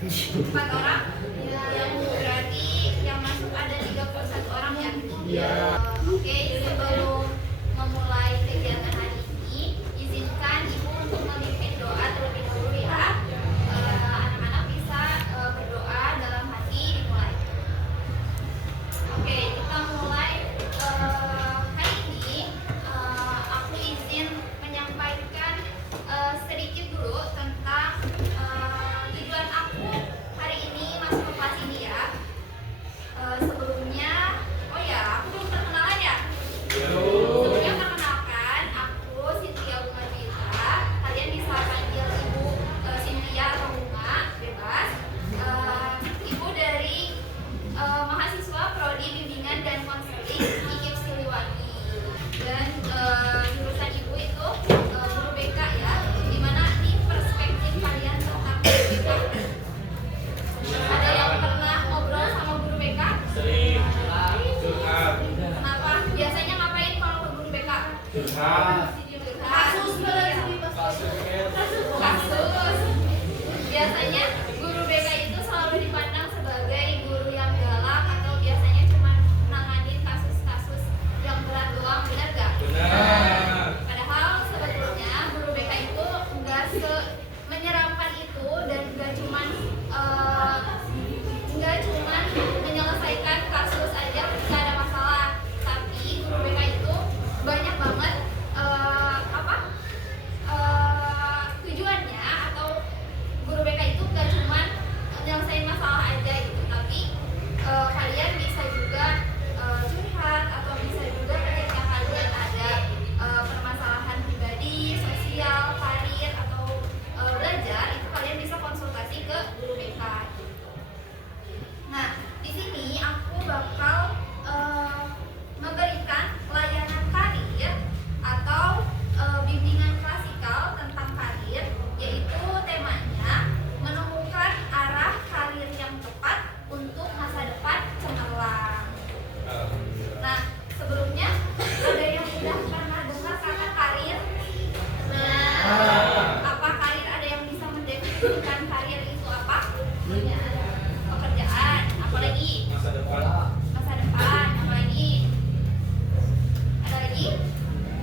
4 orang? Ya, berarti yang masuk ada 31 orang ya? Iya. Oke, sebelum memulai kegiatan hari ini, izinkan Ibu untuk memimpin doa terlebih dahulu ya. Anak-anak bisa berdoa dalam hati dimulai. Oke, kita mulai. Hari ini aku izin menyampaikan sedikit dulu tentang tujuan aku hari ini masuk ke kelas ini ya. Sebelumnya, oh ya, aku belum perkenalan ya. Sebelumnya perkenalkan, aku Cynthia Bunga Dita. Kalian bisa panggil Ibu Cynthia atau Bunga, bebas. Ibu dari mahasiswa Prodi Bimbingan dan Konseling IKIP Siliwangi. Dan jurusan Ibu itu guru BK ya. Dimana nih perspektif kalian tentang guru BK? Ada yang pernah ngobrol sama guru BK? Sering. Curhat. Kenapa? Biasanya ngapain kalau ke guru BK? Curhat. Kasus. Biasanya guru BK itu selalu dipandang sebagai guru yang galak atau biasanya cuma nanganin kasus-kasus yang berat doang, benar gak? Benar. Padahal sebetulnya guru BK itu enggak menyeramkan itu dan enggak cuman menyelesaikan kasus aja ketika ada masalah, tapi guru BK itu banyak banget tujuannya, atau guru BK itu enggak cuman nyelesain masalah aja gitu, tapi kalian bisa juga curhat atau bisa juga ketika kalian ada permasalahan pribadi, sosial, karir atau belajar, itu kalian bisa konsultasi ke guru BK. Nah, di sini aku bakal memberikan layanan karir atau bimbingan klasikal tentang karir, yaitu temanya menemukan arah karir yang tepat untuk masa depan cemerlang. Nah, sebelumnya ada yang sudah pernah dengar kata karir? Apa karir? Ada yang bisa mendefinisikan karir itu apa? Pekerjaan, apalagi? Masa depan. Masa depan, apalagi? Ada lagi?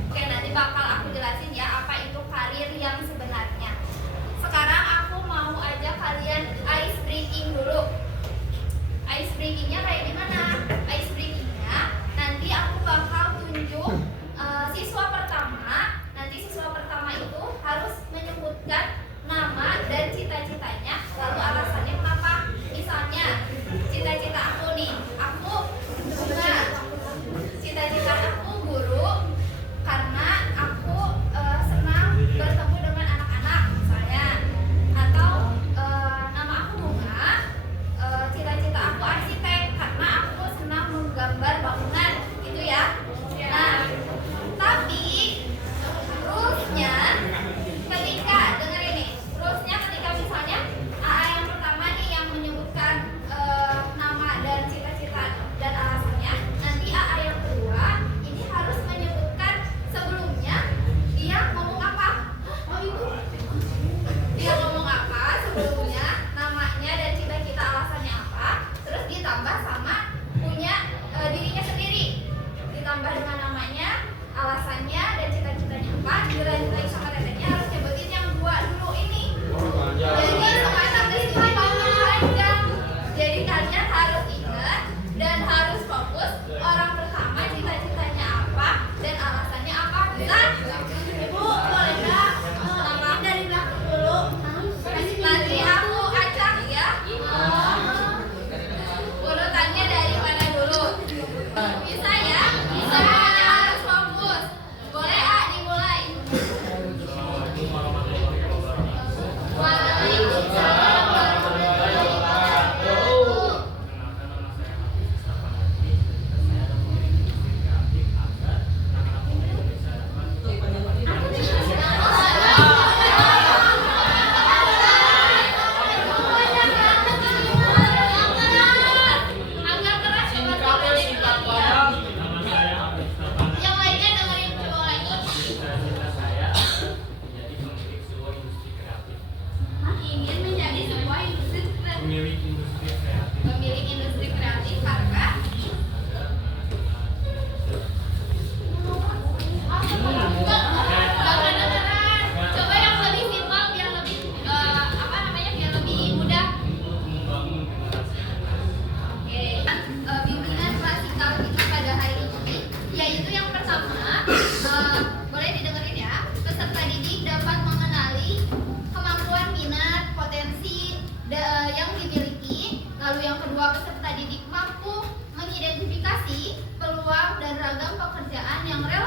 Oke, nanti bakal aku jelasin ya apa itu karir yang sebenarnya. Sekarang aku mau ajak kalian ice breaking dulu. Ice breakingnya kayak gimana? Ice breakingnya nanti aku bakal tunjuk siswa pertama. Nanti siswa pertama itu harus menyebutkan nama dan cita-citanya, lalu alasannya kenapa. Misalnya cita-cita aku nih, aku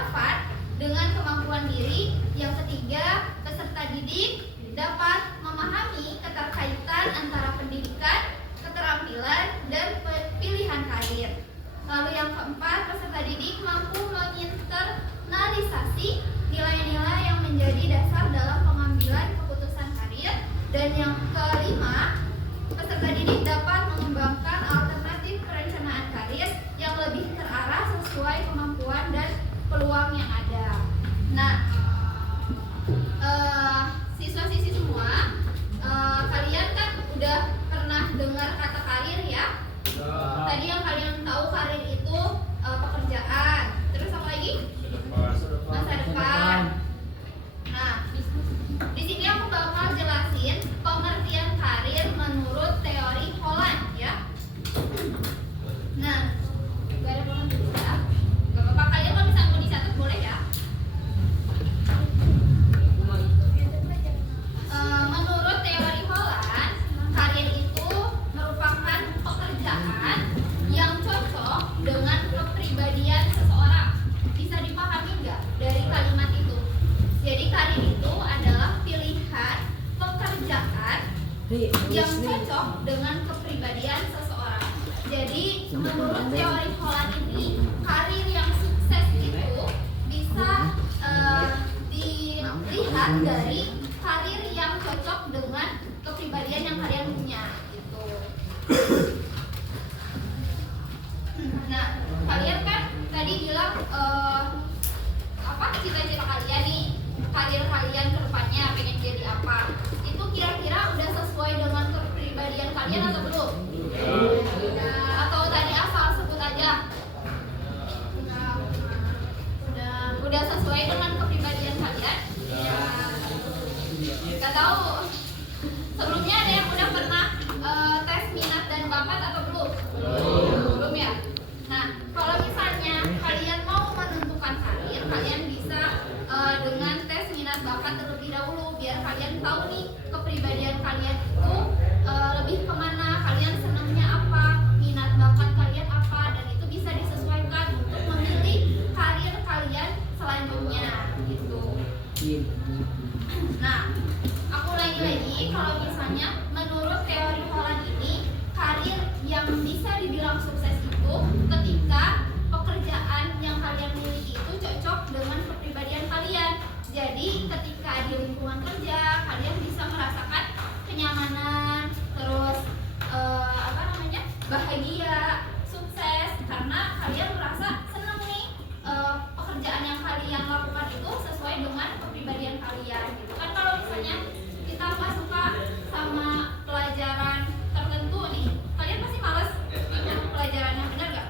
dapat dengan kemampuan diri. Yang ketiga, peserta didik dapat memahami keterkaitan antara pendidikan, keterampilan, dan pilihan karir. Lalu yang keempat, peserta didik mampu menginternalisasi nilai-nilai yang menjadi dasar dalam pengambilan keputusan karir. Dan yang kelima, peserta didik dapat mengembangkan alternatif perencanaan karir yang lebih terarah sesuai kemampuan dan peluang yang ada. Nah, siswa-siswi semua, kalian kan udah pernah dengar kata karir ya? Tadi yang kalian tahu karir itu pekerjaan. Terus apa lagi? Masa depan. Nah, di sini aku bakal jelasin pengertian karir menurut teori Holland ya. Nah, gak ada pengertian ya. Gak apa-apa, kalian kalau misalnya mau dicatat boleh ya. Menurut teori Holland, karir itu merupakan pekerjaan yang cocok dengan kepribadian seseorang. Bisa dipahami nggak dari kalimat itu? Jadi karir itu adalah pilihan pekerjaan yang cocok dengan kepribadian seseorang. Jadi menurut teori Holland ini, karir yang sukses itu bisa dilihat dari karir yang cocok dengan kepribadian yang kalian punya gitu. Nah, kalian kan tadi bilang apa cita-cita kalian nih, karir kalian ke depannya pengen jadi apa? Itu kira-kira udah sesuai dengan kepribadian kalian atau belum? Atau tadi asal sebut aja? Udah sesuai dengan kepribadian kalian? Gak tahu. Sebelumnya ada yang udah pernah tes minat dan bakat atau belum? Belum ya? Nah, kalau misalnya kalian mau menentukan karir, kalian bisa dengan tes minat bakat terlebih dahulu, biar kalian tahu nih kepribadian kalian itu lebih kemana, kalian senangnya apa, minat bakat kalian apa, dan itu bisa disesuaikan untuk memilih karir kalian selanjutnya gitu. Nah, aku ulangi lagi, kalau misalnya menurut teori Holland ini, karir yang bisa dibilang sukses itu ketika pekerjaan yang kalian miliki itu cocok dengan kepribadian kalian. Jadi ketika di lingkungan kerja kalian bisa merasakan kenyamanan, terus bahagia, sukses karena kalian merasa senang nih pekerjaan yang kalian lakukan itu sesuai dengan kepribadian kalian gitu kan. Kalau misalnya kita nggak suka sama pelajaran tertentu nih, kalian pasti males ingat pelajarannya, benar nggak?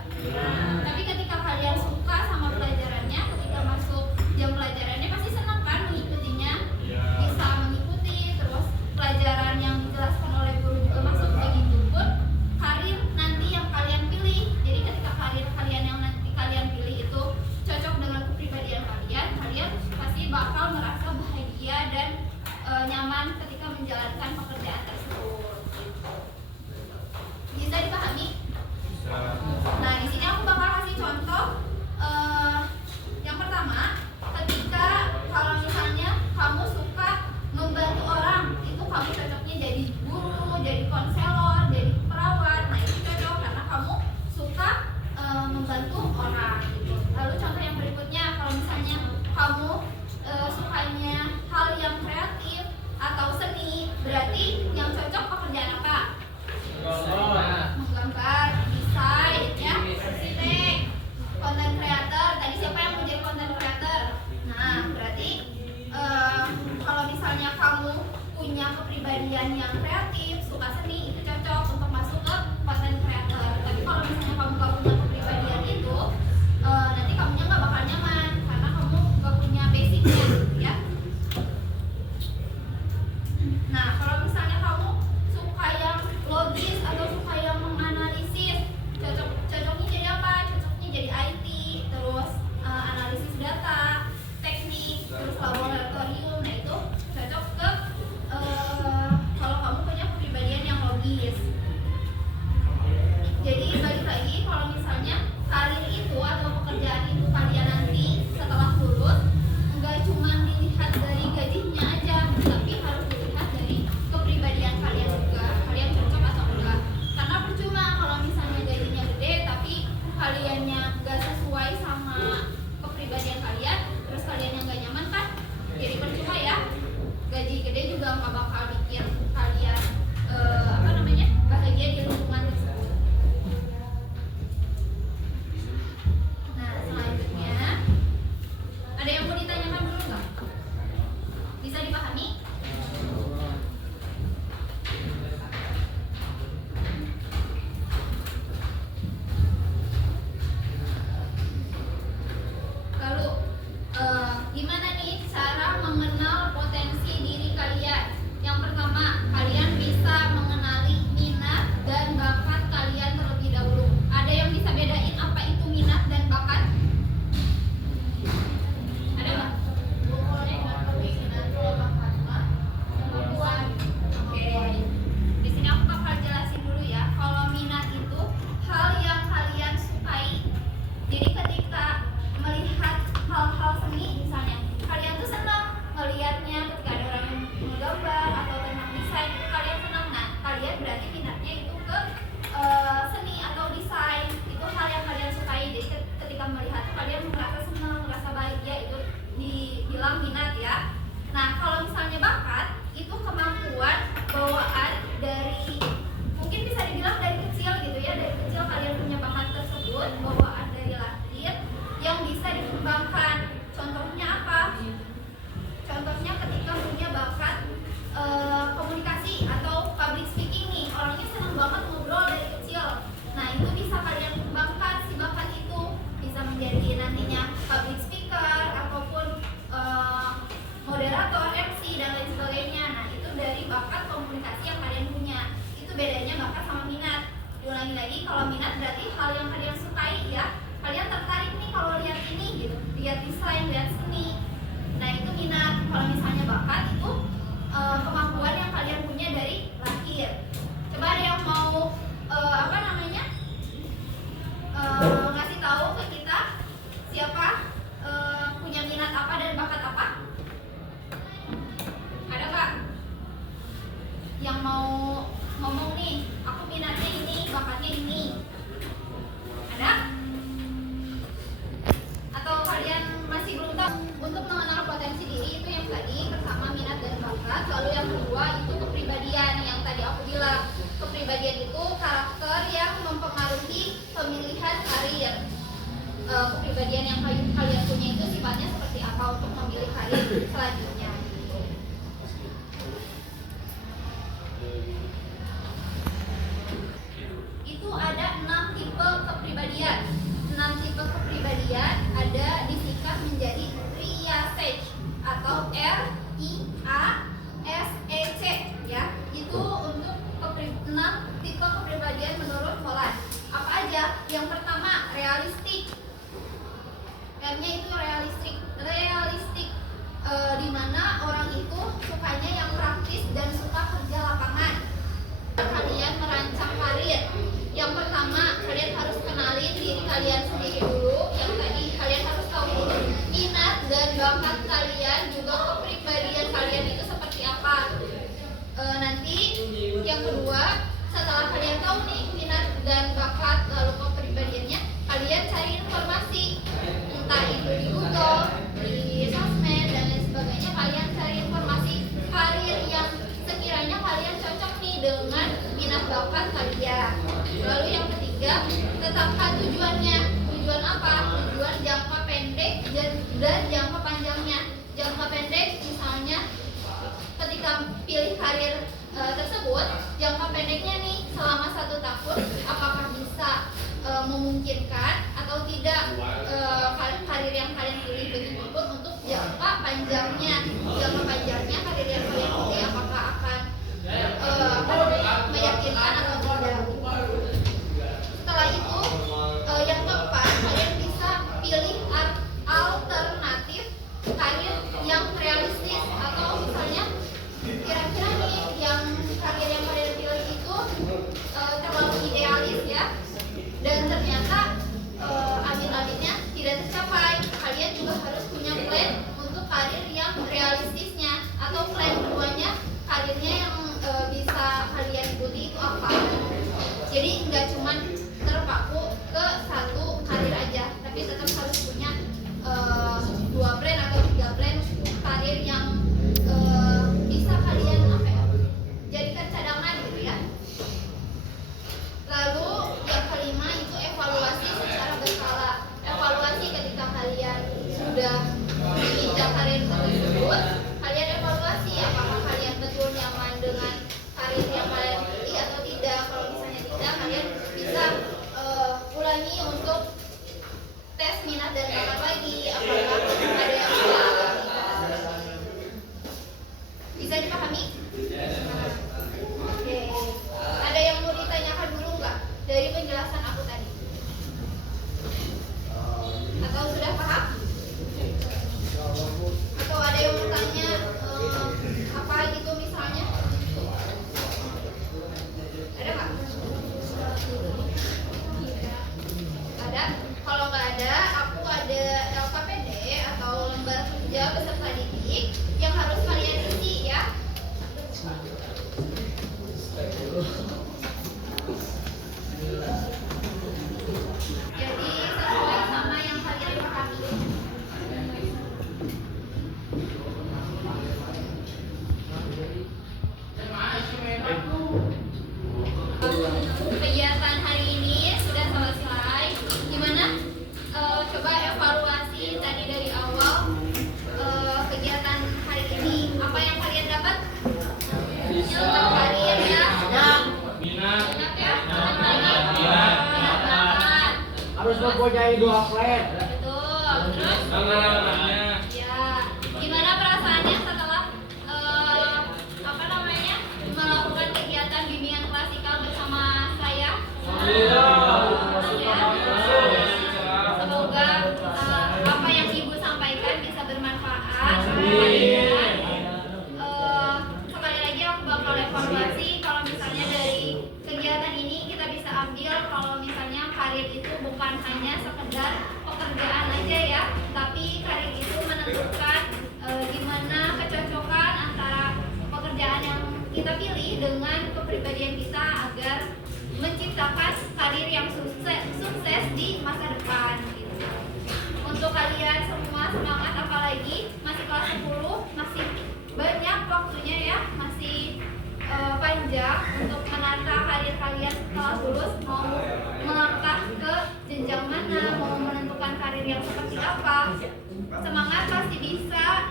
Tapi ketika kalian suka sama pelajarannya, ketika masuk jam pelajarannya pasti senang kan mengikutinya, bisa mengikuti, terus pelajaran yang dijelaskan oleh guru juga masuk. Begitupun karir nanti yang kalian pilih. Jadi ketika karir kalian yang nanti kalian pilih itu cocok dengan kepribadian kalian, kalian pasti bakal merasa bahagia dan nyaman ketika menjalankan pekerjaan tersebut. Bisa dipahami? Nah, di sini aku bakal kasih contoh. Yang pertama, ketika kalau misalnya kamu suka membantu orang, itu kamu cocoknya jadi guru, jadi konselor, jadi perawat. Nah, itu cocok karena kamu suka membantu orang gitu. Lalu contoh yang berikutnya, kalau misalnya kamu sukanya hal yang kreatif atau seni, berarti yang cocok pekerjaan apa? Menggambar, desain, ya, arsitek, content creator. Tadi siapa yang mau jadi content creator? Nah, berarti kalau misalnya kamu punya kepribadian yang kreatif, suka seni, itu cocok untuk masuk ke content creator. Tapi kalau misalnya kamu gak punya kepribadian itu, nanti kamunya gak bakal nyaman karena kamu gak punya basicnya, ya. Nah, kalau misalnya kamu suka yang logis atau suka yang menganalisis, cocoknya jadi apa? Cocoknya jadi IT, terus analisis data, teknik, terus laboratorium. Nah, itu cocok ke kalau kamu punya kepribadian yang logis. kembangkan. Contohnya apa? Contohnya ketika punya bakat komunikasi atau public speaking nih, orangnya senang banget ngobrol dari kecil. Nah, itu bisa kalian kembangkan si bakat itu, bisa menjadi nantinya public speaker ataupun moderator, MC dan lain sebagainya. Nah, itu dari bakat komunikasi yang kalian punya. Itu bedanya bakat sama minat. Diulangi lagi, kalau minat berarti hal yang kalian sukai ya. Kalian tertarik nih kalau lihat ini gitu, lihat desain, lihat seni. Nah, itu minat. Kalau misalnya bakat itu kemampuan yang kalian punya dari lahir. Coba ada yang mau ngasih tahu ke kita siapa punya minat apa dan bakat apa? Ada nggak yang mau ngomong nih? Aku minatnya ini, bakatnya ini. Ada? Atau kalian masih belum tahu? Untuk mengenal potensi diri itu yang tadi pertama minat dan bakat, lalu yang kedua itu kepribadian yang tadi aku bilang. Kepribadian itu karakter yang mempengaruhi pemilihan karir. Kepribadian yang kalian punya itu sifatnya seperti apa untuk memilih karir selanjutnya. Itu ada 6 tipe kepribadian. 6 tipe kepribadian ada disingkat menjadi RIASEC atau RIASEC ya. Itu untuk 6 tipe kepribadian menurut Holland. Apa aja? Yang pertama, realistik. R-nya itu realistik. Di mana orang itu sukanya yang praktis dan suka kerja lapangan. Kalian merancang karir. Yang pertama, kalian harus kenalin diri kalian sendiri dulu. Yang tadi kalian harus tahu dulu minat dan bakat kalian, juga kepribadian kalian itu seperti apa. Nanti yang kedua, setelah kalian tahu nih minat dan bakat lalu kepribadiannya, kalian cari informasi, entah itu di Google, di sosmed dan lain sebagainya. Kalian cari informasi karir yang sekiranya kalian cocok nih dengan minat bakat kalian. Lalu yang ketiga, tetapkan tujuannya. Tujuan apa? Tujuan jangka pendek dan jangka panjangnya. Jangka pendek misalnya ketika pilih karir tersebut, jangka pendeknya nih selama 1 tahun apakah bisa memungkinkan atau tidak karir yang kalian pilih. Begitu pun untuk jangka panjangnya. Jangka panjangnya karir yang kalian pilih apakah akan meyakinkan atau tidak. Setelah itu yang keempat, kalian bisa pilih alternatif karir yang realistis, atau misalnya kira-kira nih yang karir yang kalian pilih itu terlalu idealis ya, dan ternyata amin-aminnya tidak tercapai. Kalian juga harus punya plan untuk karir yang realistisnya, atau plan keduanya karirnya yang bisa kalian ikuti itu apa. Jadi nggak cuma terpaku ke satu karir aja, tapi tetap harus punya 2 plan atau 3 plan karir yang bisa kalian jadikan cadangan gitu ya. Lalu yang kelima itu evaluasi secara berkala. Evaluasi ketika kalian sudah menginjak karir tersebut, kalian evaluasi apakah kalian betul nyaman dengan karir yang kalian pilih atau tidak. Kalau misalnya tidak, kalian bisa ulangi untuk tes minat dan bakat lagi, apakah ada yang salah atau tidak. Bisa dipahami? Oke. Ada yang mau ditanyakan dulu nggak dari penjelasan aku tadi? Atau sudah paham? Atau ada yang mau tanya apa gitu misalnya? Ada nggak? Ada? Kalau nggak ada, aku ada LKPD atau lembar kerja peserta didik yang harus kalian isi ya. Jadi sesuai sama yang kalian pahami. Kegiatan hari ini sudah selesai. Gimana? Coba evaluasi tadi mempunyai 2 flat. Betul. Terus Namanya. ya, gimana perasaannya setelah apa namanya melakukan kegiatan bimbingan klasikal bersama saya? Ya. Semoga apa yang ibu sampaikan bisa bermanfaat. Sekali lagi aku bakal evaluasi kalau misalnya dari kegiatan ini kita bisa ambil kalau misalnya karir itu bukan hanya sekedar pekerjaan aja ya, tapi karir itu menentukan gimana kecocokan antara pekerjaan yang kita pilih dengan kepribadian kita agar menciptakan karir yang sukses di masa depan gitu. Untuk kalian semua semangat, apalagi masih kelas 10, masih banyak waktunya ya, masih panjang untuk menata karir kalian setelah lulus, mau melangkah ke jenjang mana, mau menentukan karir yang seperti apa. Semangat, pasti bisa,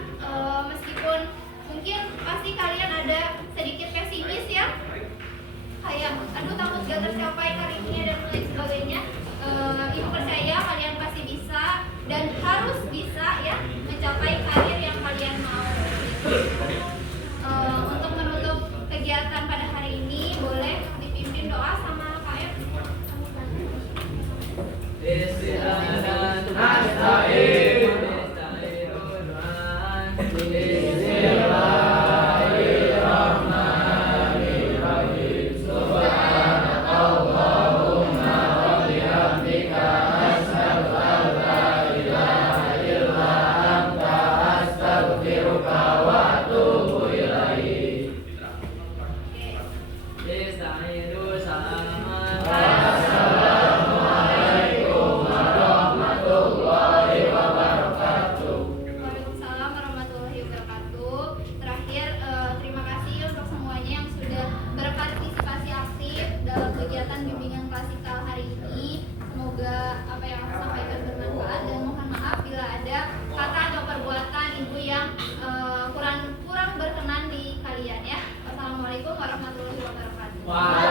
meskipun mungkin pasti kalian ada sedikit pesimis ya, kayak aduh takut gak tercapai karirnya dan lain sebagainya. Ibu percaya kalian pasti bisa dan harus bisa ya mencapai karir yang kalian mau. Untuk menutup kegiatan pada hari ini boleh dipimpin doa sama Kak Ep. Waalaikumsalam warahmatullahi wabarakatuh. Terakhir, terima kasih untuk semuanya yang sudah berpartisipasi aktif dalam kegiatan bimbingan klasikal hari ini. Semoga apa yang aku sampaikan bermanfaat dan mohon maaf bila ada kata atau perbuatan ibu yang kurang berkenan di kalian ya. Wassalamualaikum warahmatullahi wabarakatuh.